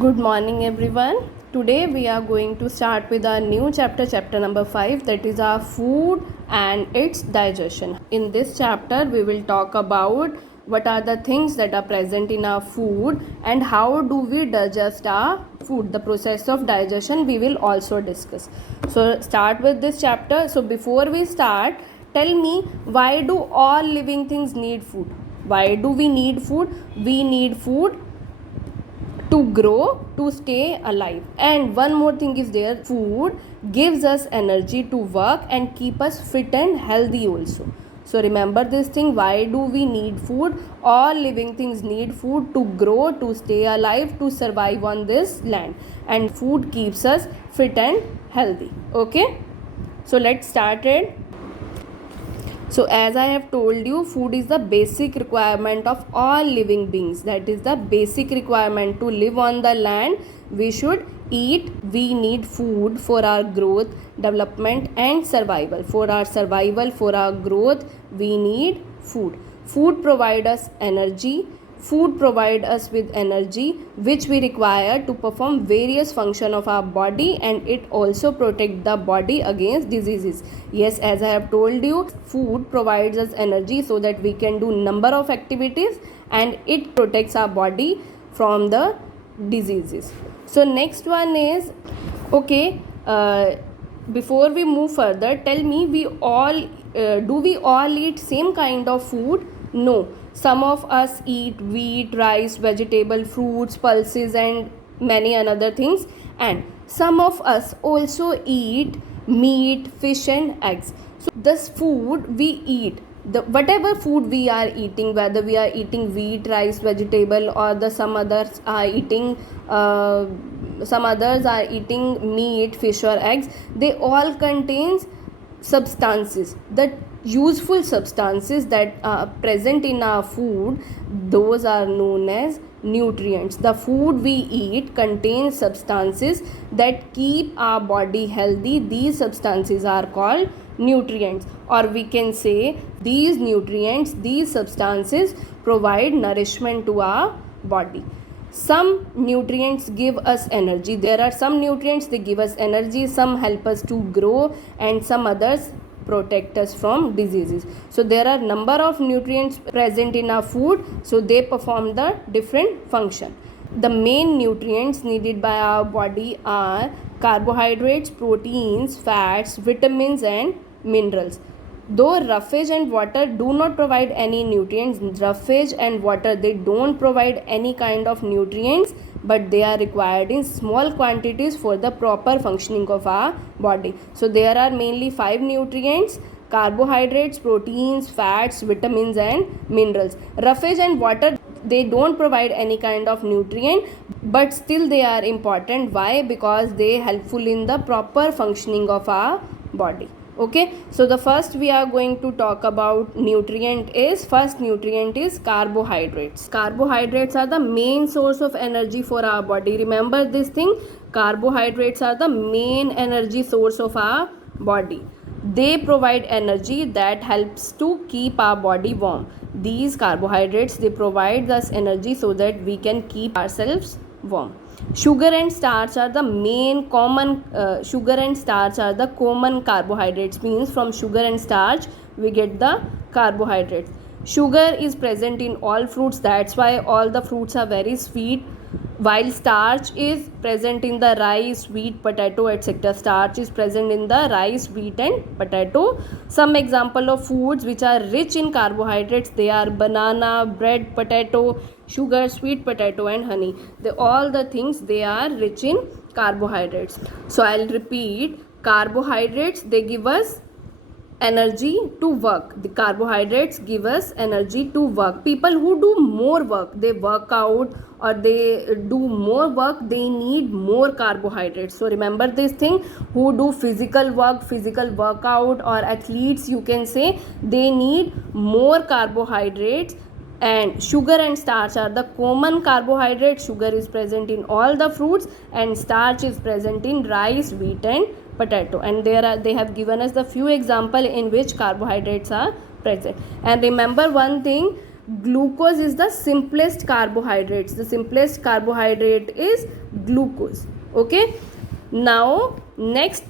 Good morning, everyone. Today we are going to start with our new chapter, chapter number 5, that is our food and its digestion. In this chapter, we will talk about what are the things that are present in our food and how do we digest our food. The process of digestion we will also discuss. So, start with this chapter. So, before we start, tell me, why do all living things need food? Why do we need food? We need food to grow, to stay alive. And one more thing is there, food gives us energy to work and keep us fit and healthy also. So remember this thing, why do we need food? All living things need food to grow, to stay alive, to survive on this land. And food keeps us fit and healthy. Okay, so let's start it. So as I have told you, food is the basic requirement of all living beings. That is the basic requirement to live on the land. We should eat. We need food for our growth, development and survival. For our survival, for our growth, we need food. Food provides us energy. Food provides us with energy which we require to perform various functions of our body, and it also protects the body against diseases. Yes, as I have told you, food provides us energy so that we can do number of activities, and it protects our body from the diseases. So next one is, okay, before we move further, tell me, do we all eat same kind of food? No. Some of us eat wheat, rice, vegetable, fruits, pulses and many another things, and some of us also eat meat, fish and eggs. So this food we eat, the whatever food we are eating, whether we are eating wheat, rice, vegetable, or some others are eating meat, fish or eggs, they all contains substances, that useful substances that are present in our food. Those are known as nutrients. The food we eat contains substances that keep our body healthy. These substances are called nutrients, or we can say these nutrients, these substances provide nourishment to our body. Some nutrients give us energy. There are some nutrients, they give us energy, some help us to grow, and some others protect us from diseases. So there are number of nutrients present in our food, so they perform the different function. The main nutrients needed by our body are carbohydrates, proteins, fats, vitamins and minerals. Though roughage and water do not provide any nutrients, roughage and water, they don't provide any kind of nutrients, but they are required in small quantities for the proper functioning of our body. So there are mainly 5 nutrients: carbohydrates, proteins, fats, vitamins and minerals. Roughage and water, they don't provide any kind of nutrient, but still they are important. Why? Because they helpful in the proper functioning of our body. Okay, so the first we are going to talk about first nutrient is carbohydrates. Carbohydrates are the main source of energy for our body. Remember this thing, carbohydrates are the main energy source of our body. They provide energy that helps to keep our body warm. These carbohydrates, they provide us energy so that we can keep ourselves warm. Sugar and starch are the common carbohydrates. Means from sugar and starch we get the carbohydrates. Sugar is present in all fruits, that's why all the fruits are very sweet, while starch is present in the rice, wheat, potato, etc. Starch is present in the rice, wheat and potato. Some example of foods which are rich in carbohydrates, they are banana, bread, potato, sugar, sweet potato and honey. All the things, they are rich in carbohydrates. So I'll repeat, carbohydrates, they give us energy to work. The carbohydrates give us energy to work. People who do more work, they work out or they do more work, they need more carbohydrates. So remember this thing, who do physical workout, or athletes, you can say, they need more carbohydrates. And sugar and starch are the common carbohydrates. Sugar is present in all the fruits and starch is present in rice, wheat and potato. And they have given us the few example in which carbohydrates are present. And remember one thing, Glucose is the simplest carbohydrates. The simplest carbohydrate is glucose. Okay. Now next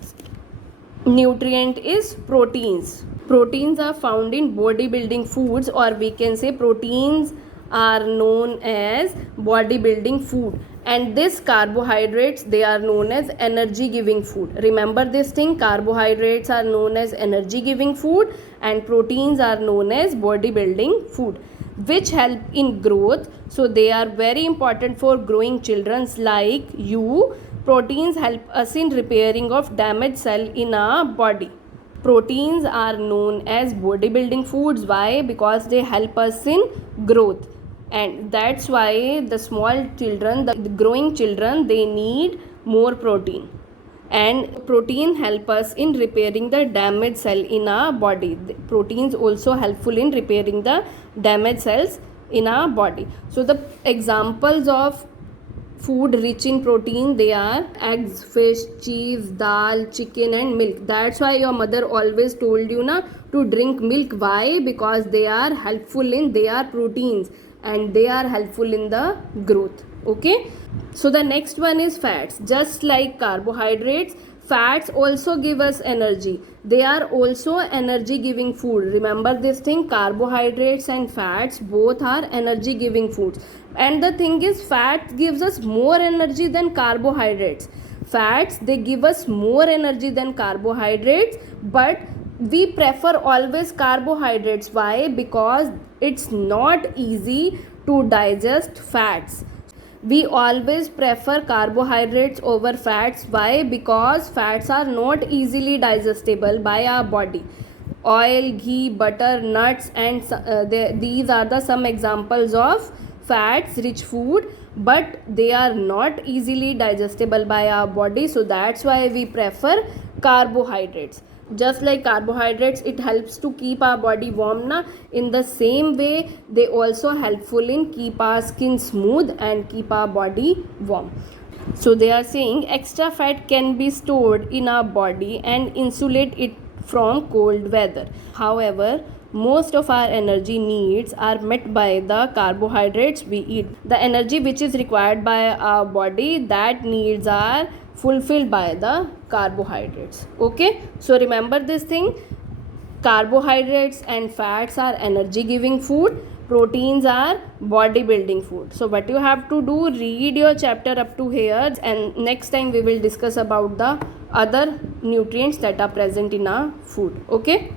nutrient is proteins. Proteins are found in bodybuilding foods, or we can say proteins are known as bodybuilding food. And this carbohydrates, they are known as energy giving food. Remember this thing, carbohydrates are known as energy giving food and proteins are known as bodybuilding food, which help in growth. So they are very important for growing children like you. Proteins help us in repairing of damaged cell in our body. Proteins are known as bodybuilding foods. Why? Because they help us in growth, and that's why the small children, the growing children, they need more protein. And protein help us in repairing the damaged cell in our body. The proteins also helpful in repairing the damaged cells in our body. So the examples of food rich in protein, they are eggs, fish, cheese, dal, chicken and milk. That's why your mother always told you na to drink milk. Why? Because they are helpful in, they are proteins and they are helpful in the growth. Okay. So the next one is fats. Just like carbohydrates, fats also give us energy. They are also energy giving food. Remember this thing, carbohydrates and fats both are energy giving foods. And the thing is, fat gives us more energy than carbohydrates. Fats, they give us more energy than carbohydrates, but we prefer always carbohydrates. Why? Because it's not easy to digest fats. We always prefer carbohydrates over fats. Why? Because fats are not easily digestible by our body. Oil, ghee, butter, nuts and these are the some examples of fats rich food, but they are not easily digestible by our body. So that's why we prefer carbohydrates. Just like carbohydrates, it helps to keep our body warm na, in the same way they also helpful in keep our skin smooth and keep our body warm. So they are saying extra fat can be stored in our body and insulate it from cold weather. However, most of our energy needs are met by the carbohydrates we eat. The energy which is required by our body, that needs are fulfilled by the carbohydrates. Okay, so remember this thing, carbohydrates and fats are energy giving food, proteins are bodybuilding food. So what you have to do, read your chapter up to here, and next time we will discuss about the other nutrients that are present in our food. Okay.